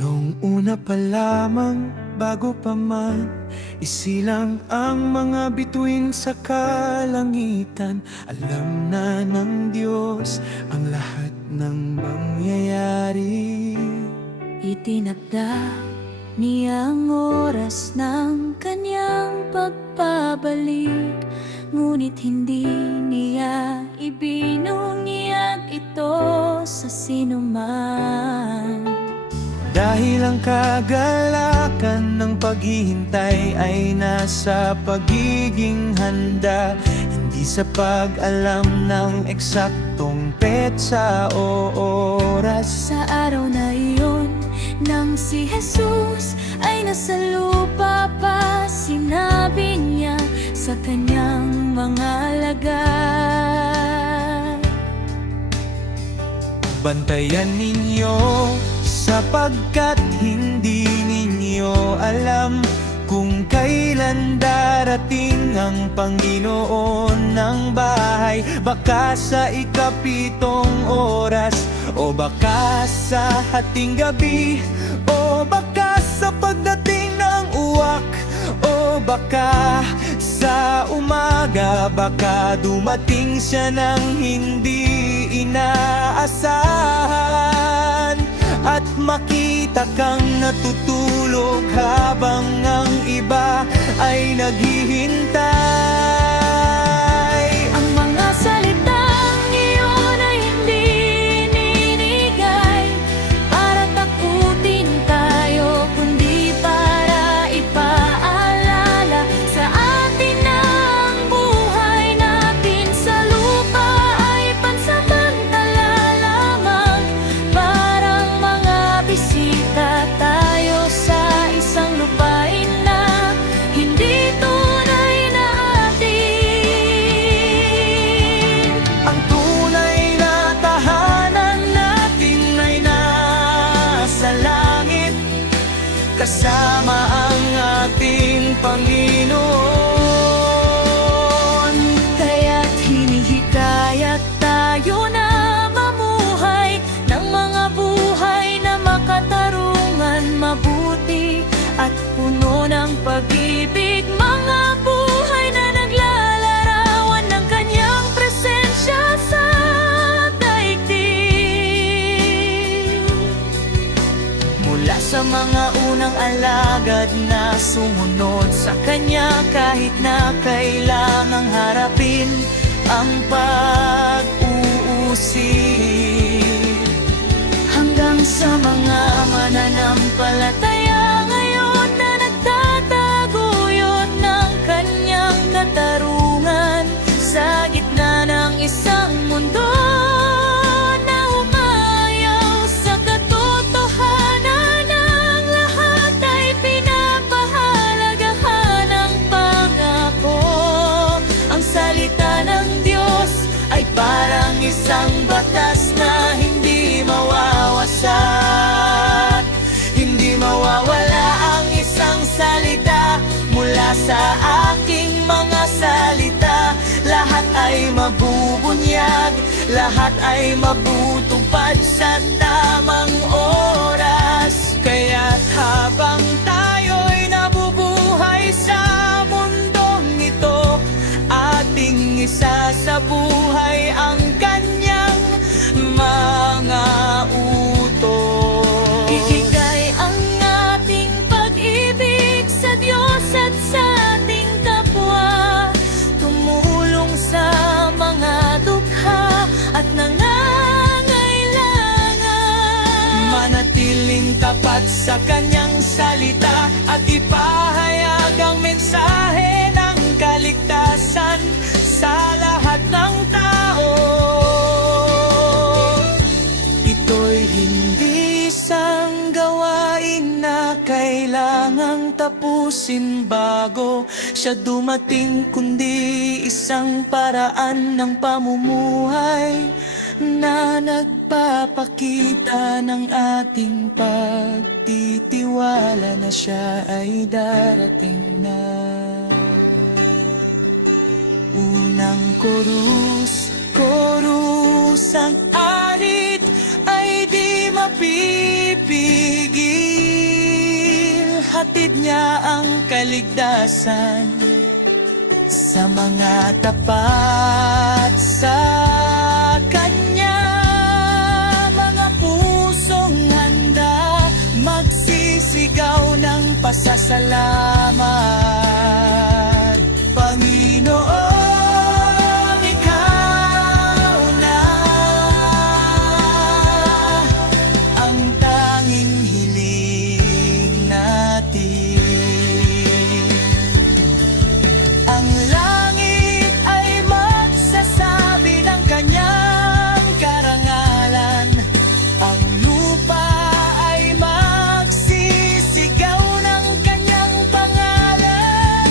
Noong una pa lamang, bago pa man isilang ang mga bituin sa kalangitan, alam na ng Diyos ang lahat ng mangyayari. Itinakda niya ang oras ng kanyang pagpabalik, ngunit hindi niya ibinunyag ito sa sinuman. Dahil ang kagalakan ng paghihintay ay nasa pagiging handa, hindi sa pag-alam ng eksaktong petsa o oras. Sa araw na iyon, nang si Jesus ay nasa lupa pa, sinabi niya sa kanyang mga alagad, bantayan ninyo, sapagkat hindi ninyo alam kung kailan darating ang Panginoon ng bahay. Baka sa ikapitong oras, o baka sa hating gabi, o baka sa pagdating ng uwak, o baka sa umaga. Baka dumating siya ng hindi inaasahan, at makita kang natutulog habang ang iba ay naghihintay. ang mga salitang iyon ay hindi ninigay para takutin tayo, kundi para ipaalala sa atin na ang buhay natin sa lupa ay pansamantala lamang. Parang mga bisita tayo sa isang lupain na hindi tunay na atin. Ang tunay na tahanan natin ay nasa langit, kasama ang ating Panginoon. Kaya't hinihikayat tayo na mamuhay ng mga buhay na makatarungan, mabuti at puno ng pag-ibig. Mga buhay na naglalarawan ng kanyang presensya sa daigdig. Mula sa mga unang alagad na sumunod sa kanya, kahit na kailangang harapin ang pag-uusig, Hanggang sa mga mananampalataya ngayon na nagtataguyod ng kanyang katarungan sa gitna ng isang mundo na umayaw sa katotohanan. Ang lahat ay pinapahalagahan ng pangako. Ang salita ng Diyos ay parang isang batas na hindi mawawasak. Hindi mawawala ang isang salita mula sa aking mga salita. Lahat ay mabubunyag, lahat ay mabutupad sa tamang oras. Kaya't habang tayo'y nabubuhay sa mundong ito, ating isa sa buhay ang kanyang mga utos. Ibigay ang ating pag-ibig sa Diyos at sa ating kapwa, tumulong sa mga dukha at nangangailangan, Manatiling tapat sa kanyang salita at ipahayag ang mensahe ng kaligtasan sa lahat ng tao. Ito'y hindi isang gawain na kailangang tapusin bago siya dumating, kundi isang paraan ng pamumuhay na nagpapakita ng ating pagtitiwala na siya ay darating na. Unang korus ang arit ay di hatid niya ang kaligtasan sa mga tapat sa Kanya. Mga pusong handa magsisigaw ng pasasalamat. Panginoon, Ikaw na ang tanging hiling natin. Ang langit ay magsasabi ng Kanyang karangalan. Ang lupa ay magsisigaw ng Kanyang pangalan.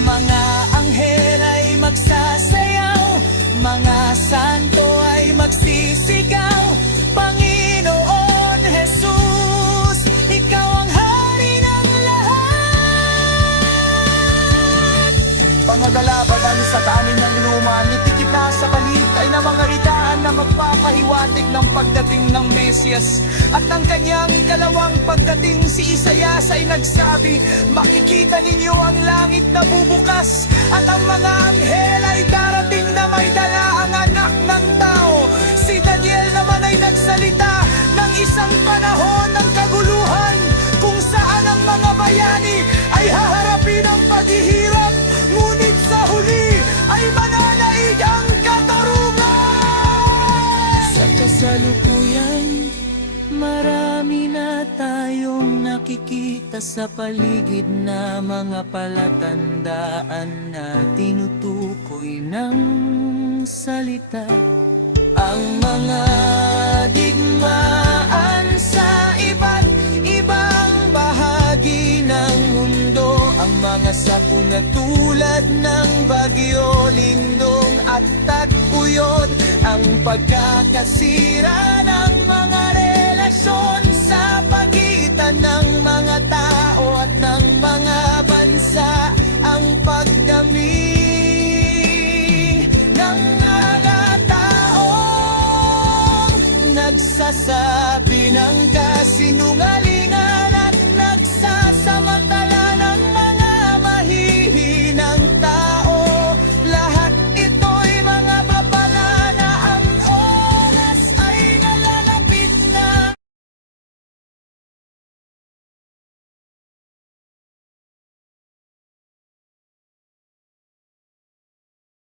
Mga anghel ay magsasayaw, mga santo ay magsisigaw. Panginoon Jesus, Ikaw ang hari ng lahat. Pangagalabadan sa tanin ng luma, nitikip na sa palit ay na mga ritaan na magpapahiwatig ng pagdating ng Mesyas. At ng kanyang ikalawang pagdating, si Isayas ay nagsabi, makikita ninyo ang langit na bubukas at ang mga anghel ay darating na may dala ang anak ng tao. Si Daniel naman ay nagsalita ng isang panahon ng kaguluhan kung saan ang mga bayani ay haharapin ang paghihirap, ngunit sa huli ay mananaig ang katarungan. Sa kasalukuyan, marami na tayong nakikita sa paligid na mga palatandaan na tinutukoy ng salita. Ang mga digmaan sa iba't ibang bahagi ng mundo, ang mga sakuna tulad ng bagyo, lindong at tagpuyod, ang pagkakasira ng mga relasyon sa pagitan ng mga tao at ng mga bansa, ang pagdami ng mga taong nagsasabi ng kasinungalingan.